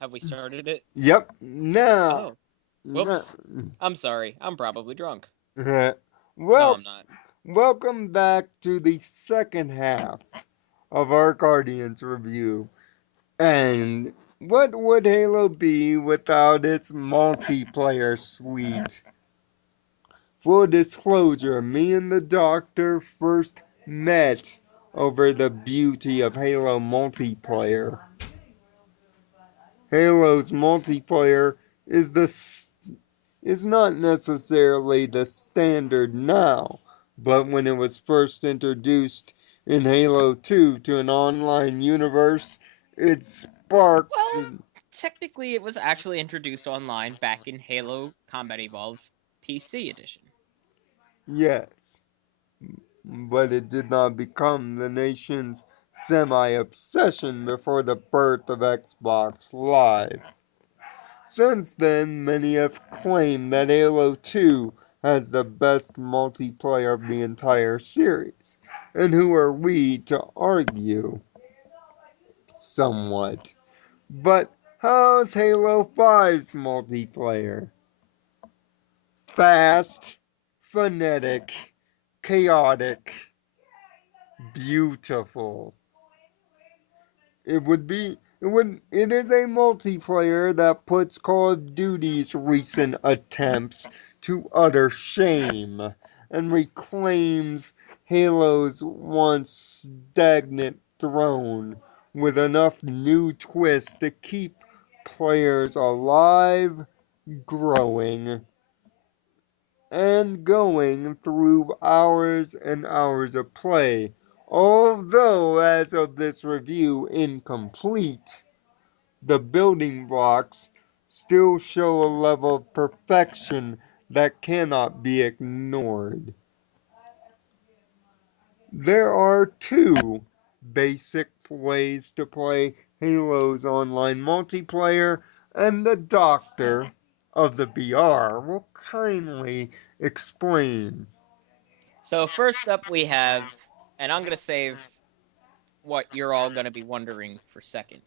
Have we started it? Yep. Now, Oh, no. whoops. I'm sorry. I'm probably drunk. No, well, I'm not. welcome back to the second half of our Guardians review. And what would Halo be without its multiplayer suite? Full disclosure, me and the Doctor first met over the beauty of Halo multiplayer. Halo's multiplayer is the is not necessarily the standard now, but when it was first introduced in Halo 2 to an online universe, it sparked. Well, technically, it was actually introduced online back in Halo Combat Evolved PC edition. Yes, but it did not become the nation's semi obsession before the birth of Xbox Live. Since then, many have claimed that Halo 2 has the best multiplayer of the entire series. And who are we to argue? Somewhat. But how's Halo 5's multiplayer? Fast, frenetic, chaotic, beautiful. It is a multiplayer that puts Call of Duty's recent attempts to utter shame and reclaims Halo's once stagnant throne with enough new twists to keep players alive, growing, and going through hours and hours of play. Although, as of this review, incomplete, the building blocks still show a level of perfection that cannot be ignored. There are two basic ways to play Halo's online multiplayer, and the Doctor of the BR will kindly explain. So, first up, we have, and I'm going to save what you're all going to be wondering for second.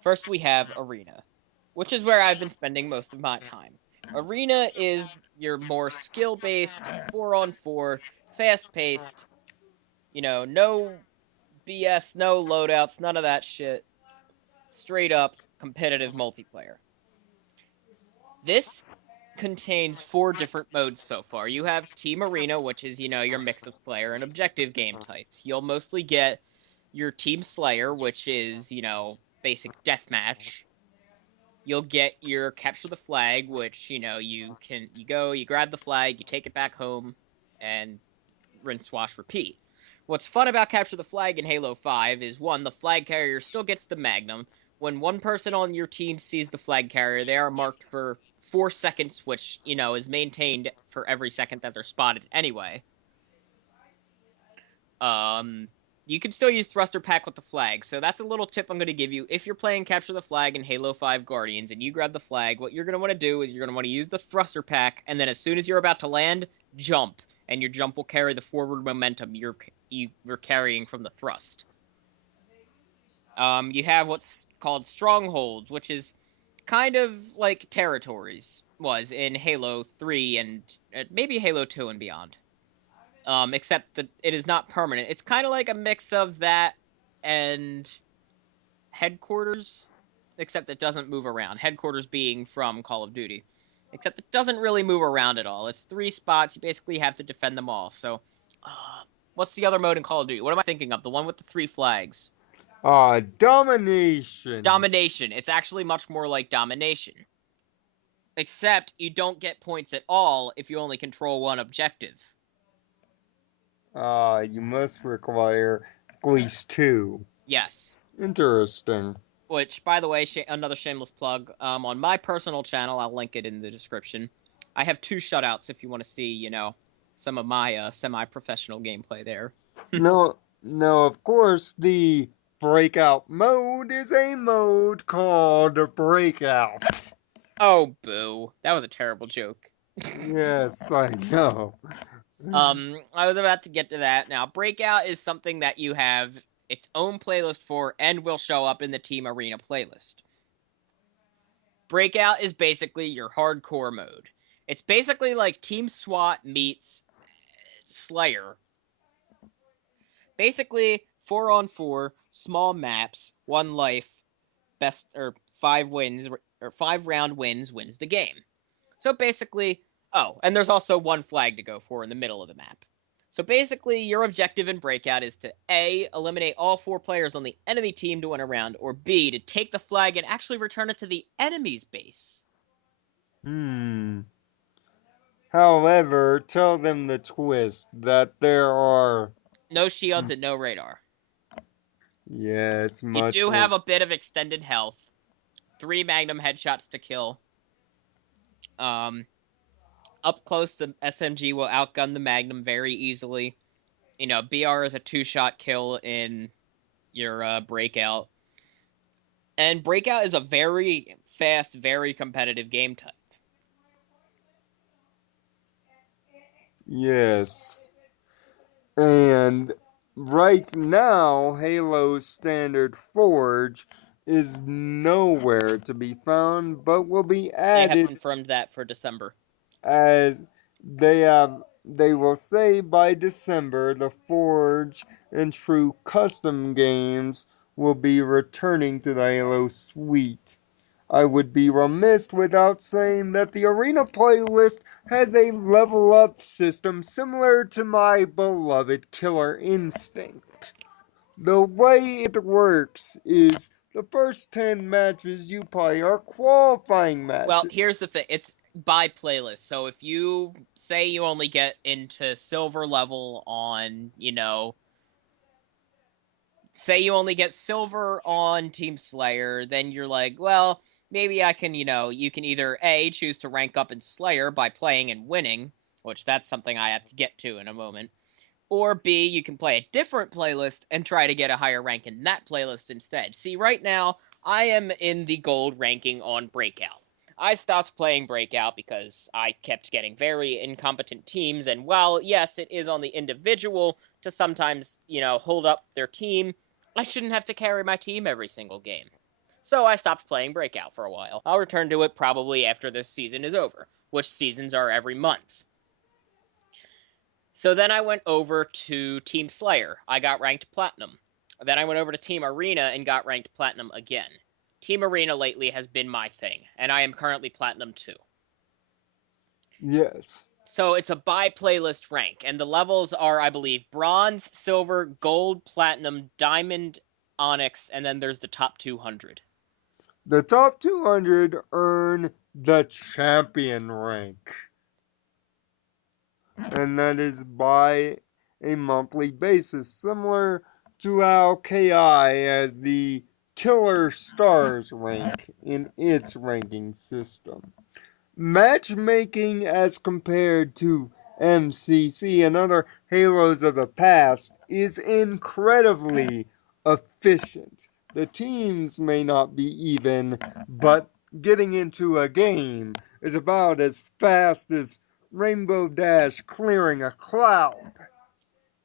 First, we have Arena, which is where I've been spending most of my time. Arena is your more skill based, 4-on-4, fast paced, no BS, no loadouts, none of that shit. Straight up competitive multiplayer. This contains four different modes so far. You have Team Arena, which is, your mix of Slayer and objective game types. You'll mostly get your Team Slayer, which is, basic deathmatch. You'll get your Capture the Flag, which, you grab the flag, you take it back home, and rinse, wash, repeat. What's fun about Capture the Flag in Halo 5 is one, the flag carrier still gets the Magnum. When one person on your team sees the flag carrier, they are marked for 4 seconds, which, is maintained for every second that they're spotted anyway. Um, you can still use thruster pack with the flag, so that's a little tip I'm going to give you. If you're playing Capture the Flag in Halo 5 Guardians and you grab the flag, what you're going to want to do is you're going to want to use the thruster pack, and then as soon as you're about to land, jump, and your jump will carry the forward momentum you're carrying from the thrust. You have what's called strongholds, which is kind of like territories was in Halo 3 and maybe Halo 2 and beyond. Except that it is not permanent. It's kind of like a mix of that and headquarters, except it doesn't move around. Headquarters being from Call of Duty, except it doesn't really move around at all. It's three spots. You basically have to defend them all. So, what's the other mode in Call of Duty? What am I thinking of? The one with the three flags. Domination. Domination. It's actually much more like domination. Except you don't get points at all if you only control one objective. You must require at least two. Yes. Interesting. Which, by the way, another shameless plug. On my personal channel, I'll link it in the description. I have two shutouts if you want to see, some of my semi-professional gameplay there. No, of course, the breakout mode is a mode called breakout. Oh, boo! That was a terrible joke. Yes, I know. I was about to get to that. Now, Breakout is something that you have its own playlist for and will show up in the Team Arena playlist. Breakout is basically your hardcore mode. It's basically like Team SWAT meets Slayer. Basically, 4-on-4, small maps, one life, best or 5 wins or 5 round wins the game. So basically, oh, and there's also one flag to go for in the middle of the map. So basically, your objective in Breakout is to A, eliminate all 4 players on the enemy team to win a round, or B, to take the flag and actually return it to the enemy's base. Hmm. However, tell them the twist that there are. No shields and no radar. Yes, You much. do have a bit of extended health. 3 Magnum headshots to kill. Um, Up close, the SMG will outgun the Magnum very easily. BR is a 2-shot kill in your Breakout. And Breakout is a very fast, very competitive game type. Yes. And right now, Halo's standard forge is nowhere to be found, but will be They have added confirmed that for December. as they will say by December the forge and true custom games will be returning to the Halo suite. I would be remiss without saying that the arena playlist has a level up system similar to my beloved Killer Instinct. The way it works is the first 10 matches you play are qualifying Well, matches. here's the thing. It's by playlist. So if you say you only get into silver level on, say you only get silver on Team Slayer, then you're like, well, maybe I can, you can either A, choose to rank up in Slayer by playing and winning, which that's something I have to get to in a moment. Or B, you can play a different playlist and try to get a higher rank in that playlist instead. See, right now, I am in the gold ranking on Breakout. I stopped playing Breakout because I kept getting very incompetent teams, and while, yes, it is on the individual to sometimes, hold up their team, I shouldn't have to carry my team every single game. So I stopped playing Breakout for a while. I'll return to it probably after this season is over, which seasons are every month. So then I went over to Team Slayer. I got ranked Platinum. Then I went over to Team Arena and got ranked Platinum again. Team Arena lately has been my thing, and I am currently Platinum 2. Yes. So it's a by playlist rank, and the levels are, I believe, Bronze, Silver, Gold, Platinum, Diamond, Onyx, and then there's the top 200. The top 200 earn the champion rank, and that is by a monthly basis, similar to how KI has the Killer Stars rank in its ranking system. Matchmaking as compared to MCC and other Halos of the past is incredibly efficient. The teams may not be even, but getting into a game is about as fast as Rainbow Dash clearing a cloud.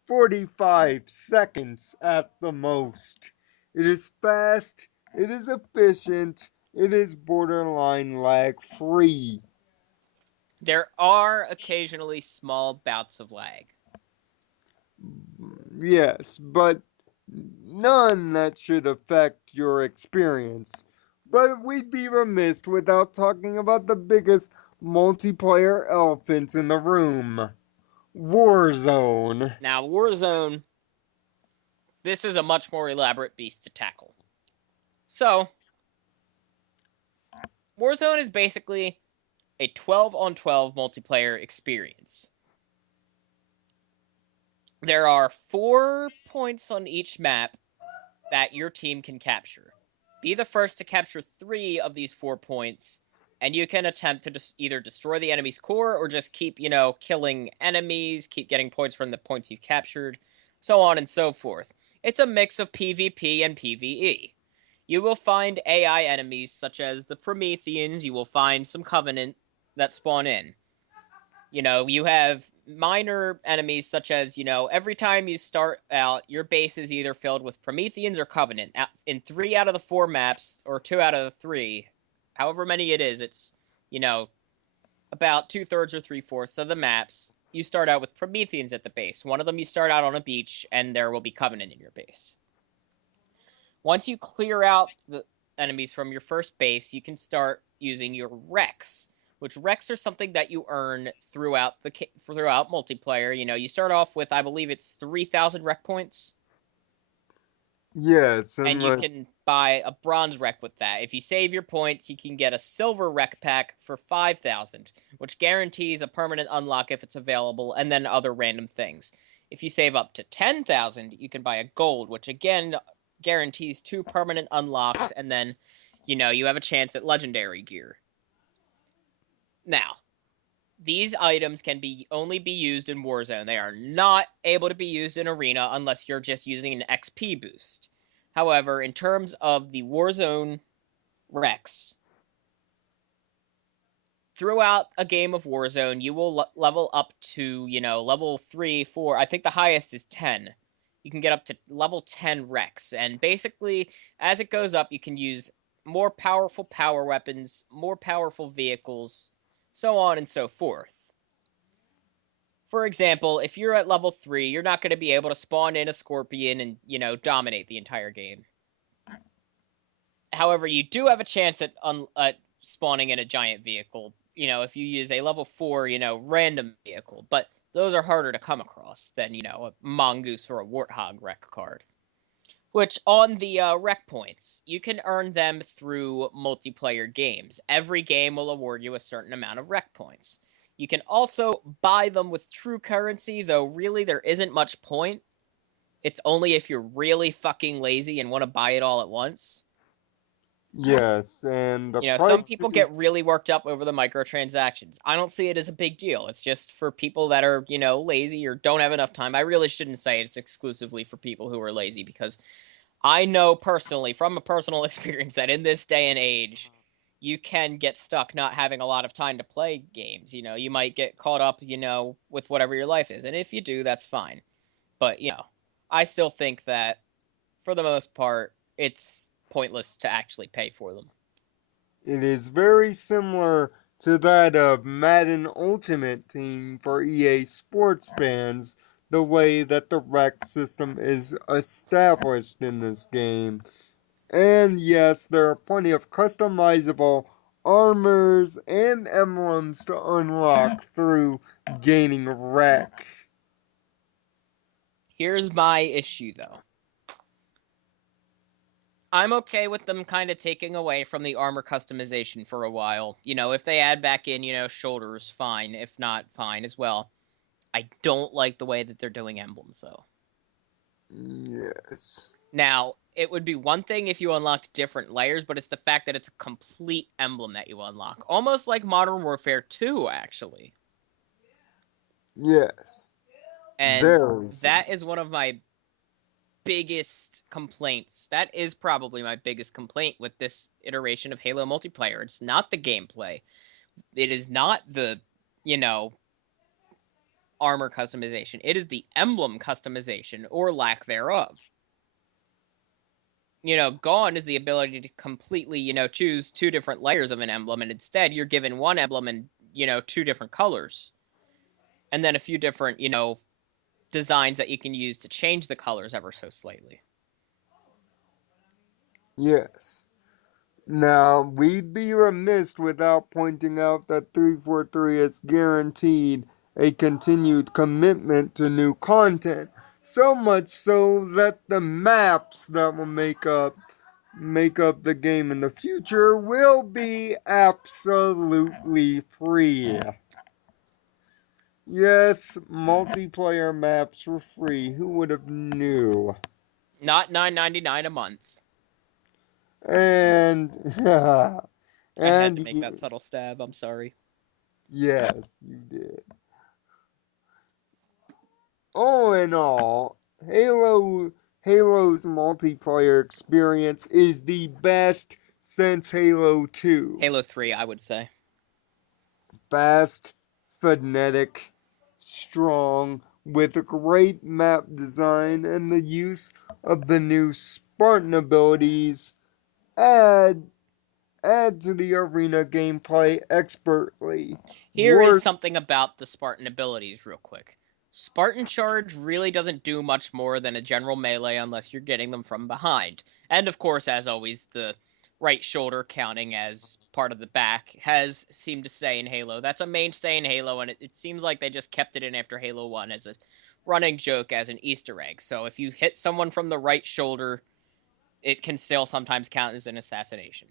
45 seconds at the most. It is fast, it is efficient, it is borderline lag free. There are occasionally small bouts of lag. Yes, but none that should affect your experience. But we'd be remiss without talking about the biggest multiplayer elephant in the room, Warzone. Now, Warzone, this is a much more elaborate beast to tackle. So, Warzone is basically a 12 on 12 multiplayer experience. There are 4 points on each map that your team can capture. Be the first to capture 3 of these 4 points, and you can attempt to either destroy the enemy's core or just keep, killing enemies, keep getting points from the points you've captured, so on and so forth. It's a mix of PvP and PvE. You will find AI enemies such as the Prometheans, you will find some Covenant that spawn in. You have minor enemies such as, every time you start out, your base is either filled with Prometheans or Covenant. In 3 out of the 4 maps, or 2 out of the 3, however many it is, it's, you know, about two-thirds or three-fourths of the maps, you start out with Prometheans at the base. One of them you start out on a beach, and there will be Covenant in your base. Once you clear out the enemies from your first base, you can start using your Rex, which Rex are something that you earn throughout multiplayer. You know, you start off with, I believe it's 3,000 Rec points, Yes, and you unless can buy a bronze Rec with that. If you save your points, you can get a silver Rec pack for 5,000, which guarantees a permanent unlock if it's available, and then other random things. If you save up to 10,000, you can buy a gold, which again guarantees two permanent unlocks, and then, you know, you have a chance at legendary gear. Now, these items can be only be used in Warzone. They are not able to be used in Arena unless you're just using an XP boost. However, in terms of the Warzone Rex, throughout a game of Warzone, you will level up to, you know, level 3, 4. I think the highest is 10. You can get up to level 10 Rex. And basically, as it goes up, you can use more powerful power weapons, more powerful vehicles, so on and so forth. For example, if you're at level 3, you're not going to be able to spawn in a Scorpion and, you know, dominate the entire game. However, you do have a chance at spawning in a giant vehicle, you know, if you use a level 4, you know, random vehicle. But those are harder to come across than, you know, a Mongoose or a Warthog rec card. Which, on the rec points, you can earn them through multiplayer games. Every game will award you a certain amount of rec points. You can also buy them with true currency, though really there isn't much point. It's only if you're really fucking lazy and want to buy it all at once. yes, and the You know, some price people get really worked up over the microtransactions. I don't see it as a big deal. It's just for people that are, you know, lazy or don't have enough time. I really shouldn't say it's exclusively for people who are lazy, because I know personally, from a personal experience, that in this day and age, you can get stuck not having a lot of time to play games. You know, you might get caught up, you know, with whatever your life is. And if you do, that's fine. But, you know, I still think that for the most part, it's pointless to actually pay for them. It is very similar to that of Madden Ultimate Team for EA Sports fans, the way that the rec system is established in this game. And yes, there are plenty of customizable armors and emblems to unlock through gaining rec. Here's my issue, though. I'm okay with them kind of taking away from the armor customization for a while. You know, if they add back in, you know, shoulders, fine. If not, fine as well. I don't like the way that they're doing emblems, though. Yes. Now, it would be one thing if you unlocked different layers, but it's the fact that it's a complete emblem that you unlock. Almost like Modern Warfare 2, actually. Yes. And Very that simple. is one of my biggest complaints. That is probably my biggest complaint with this iteration of Halo multiplayer. It's not the gameplay. It is not the, you know, armor customization. It is the emblem customization or lack thereof. You know, gone is the ability to completely, you know, choose two different layers of an emblem, and instead you're given one emblem and, you know, two different colors. And then a few different, you know, designs that you can use to change the colors ever so slightly. Yes. Now, we'd be remiss without pointing out that 343 has guaranteed a continued commitment to new content. So much so that the maps that will make up the game in the future will be absolutely free. Yes, multiplayer maps for free. Who would have knew? Not 9.99 a month. And I had to and make that subtle stab. I'm sorry. yes, you did. All in all, Halo's multiplayer experience is the best since Halo 2. Halo 3, I would say. Fast, phonetic, strong, with a great map design and the use of the new Spartan abilities add add to the arena gameplay expertly. Here is Worth something about the Spartan abilities, real quick. Spartan Charge really doesn't do much more than a general melee unless you're getting them from behind. And of course, as always, the right shoulder counting as part of the back has seemed to stay in Halo. That's a mainstay in Halo, and it seems like they just kept it in after Halo 1 as a running joke, as an Easter egg. So if you hit someone from the right shoulder, it can still sometimes count as an assassination.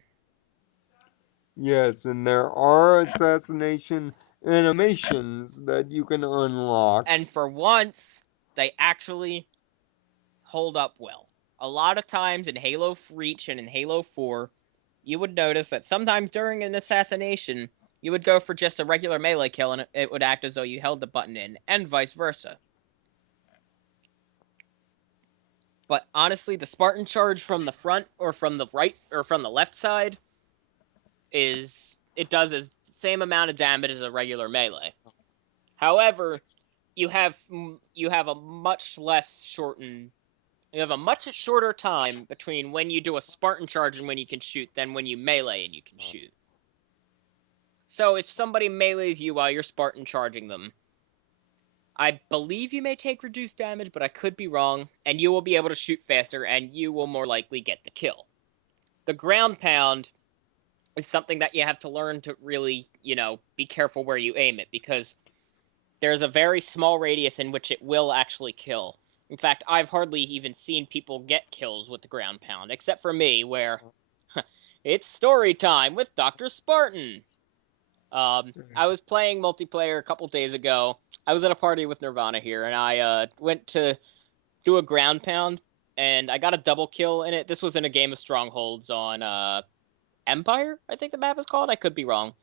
Yes, and there are assassination animations that you can unlock. And for once, they actually hold up well. A lot of times in Halo Reach and in Halo 4, you would notice that sometimes during an assassination, you would go for just a regular melee kill and it would act as though you held the button in, and vice versa. But honestly, the Spartan charge from the front or from the right or from the left side it does the same amount of damage as a regular melee. However, you have you have a much less shortened you have a much shorter time between when you do a Spartan charge and when you can shoot than when you melee and you can shoot. So if somebody melees you while you're Spartan charging them, I believe you may take reduced damage, but I could be wrong, and you will be able to shoot faster and you will more likely get the kill. The ground pound is something that you have to learn to really, be careful where you aim it, because there's a very small radius in which it will actually kill. In fact, I've hardly even seen people get kills with the ground pound, except for me, where it's story time with Dr. Spartan. I was playing multiplayer a couple days ago. I was at a party with Nirvana here, and I went to do a ground pound, and I got a double kill in it. This was in a game of Strongholds on Empire, I think the map is called. I could be wrong.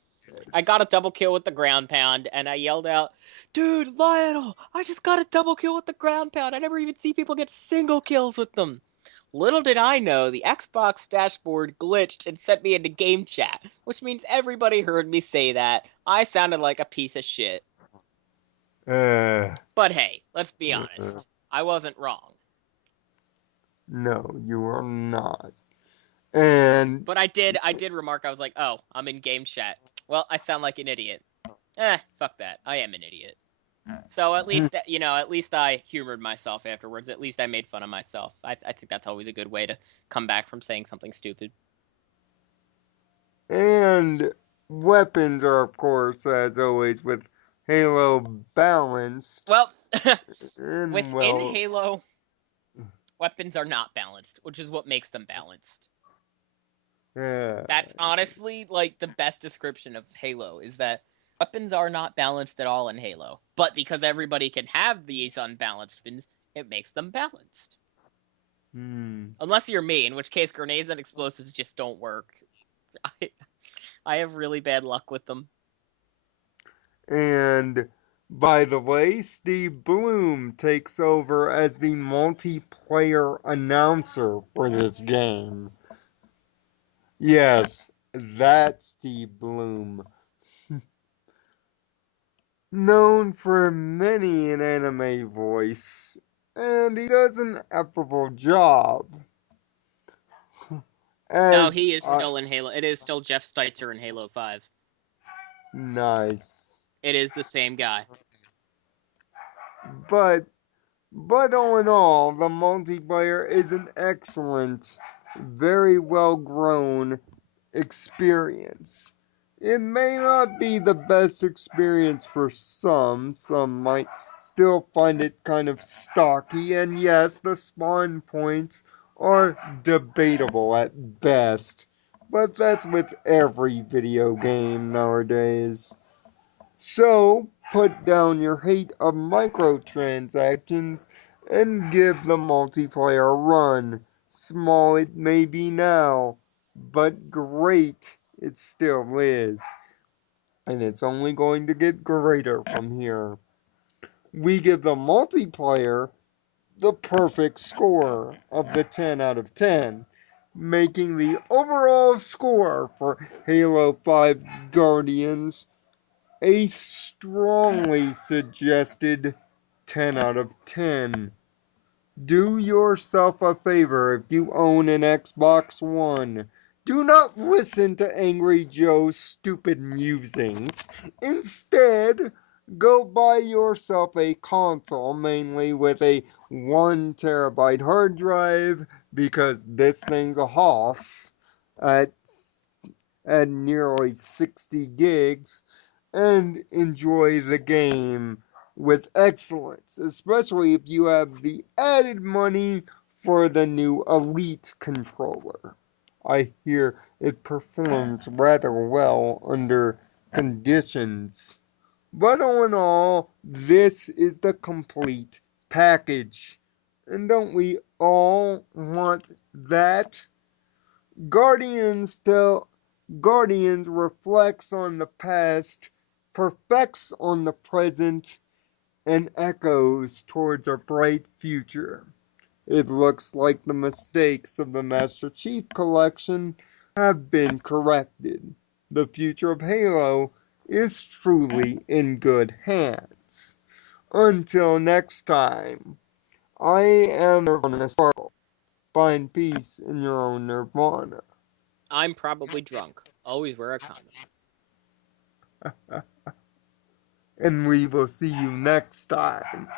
I got a double kill with the ground pound, and I yelled out, "Dude, Lionel, I just got a double kill with the ground pound. I never even see people get single kills with them." Little did I know, the Xbox dashboard glitched and sent me into game chat, which means everybody heard me say that. I sounded like a piece of shit. Uh, But hey, let's be uh, honest. I wasn't wrong. no, you are not. And But I did remark, I was like, "Oh, I'm in game chat. Well, I sound like an idiot." Fuck that. I am an idiot. So at least I humored myself afterwards. At least I made fun of myself. I think that's always a good way to come back from saying something stupid. and weapons are, of course, as always, with Halo balanced. Well, And within well, Halo, weapons are not balanced, which is what makes them balanced. uh, That's honestly like the best description of Halo, is that weapons are not balanced at all in Halo. But because everybody can have these unbalanced weapons, it makes them balanced. hmm. Unless you're me, in which case grenades and explosives just don't work. I, I have really bad luck with them. And by the way, Steve Bloom takes over as the multiplayer announcer for this game. Yes, that's Steve Bloom. Known for many an anime voice, and he does an admirable job. No, As he is still in Halo. It is still Jeff Steitzer in Halo 5. nice. It is the same guy. But all in all, the multiplayer is an excellent, very well grown experience. It may not be the best experience for some might still find it kind of stocky, and yes, the spawn points are debatable at best. But that's with every video game nowadays. So, put down your hate of microtransactions and give the multiplayer a run. Small it may be now, but great it still is. And it's only going to get greater from here. We give the multiplayer the perfect score of the 10 out of 10, making the overall score for Halo 5 Guardians a strongly suggested 10 out of 10. Do yourself a favor if you own an Xbox One. Do not listen to Angry Joe's stupid musings. Instead, go buy yourself a console, mainly with a 1 terabyte hard drive, because this thing's a hoss at, at nearly 60 gigs, and enjoy the game with excellence, especially if you have the added money for the new Elite controller. I hear it performs rather well under conditions. But all in all, this is the complete package. And don't we all want that? Guardians tell Guardians reflects on the past, perfects on the present, and echoes towards a bright future. It looks like the mistakes of the Master Chief Collection have been corrected. The future of Halo is truly in good hands. Until next time, I am Nirvana Sparkle. Find peace in your own Nirvana. I'm probably drunk. Always wear a condom. And we will see you next time.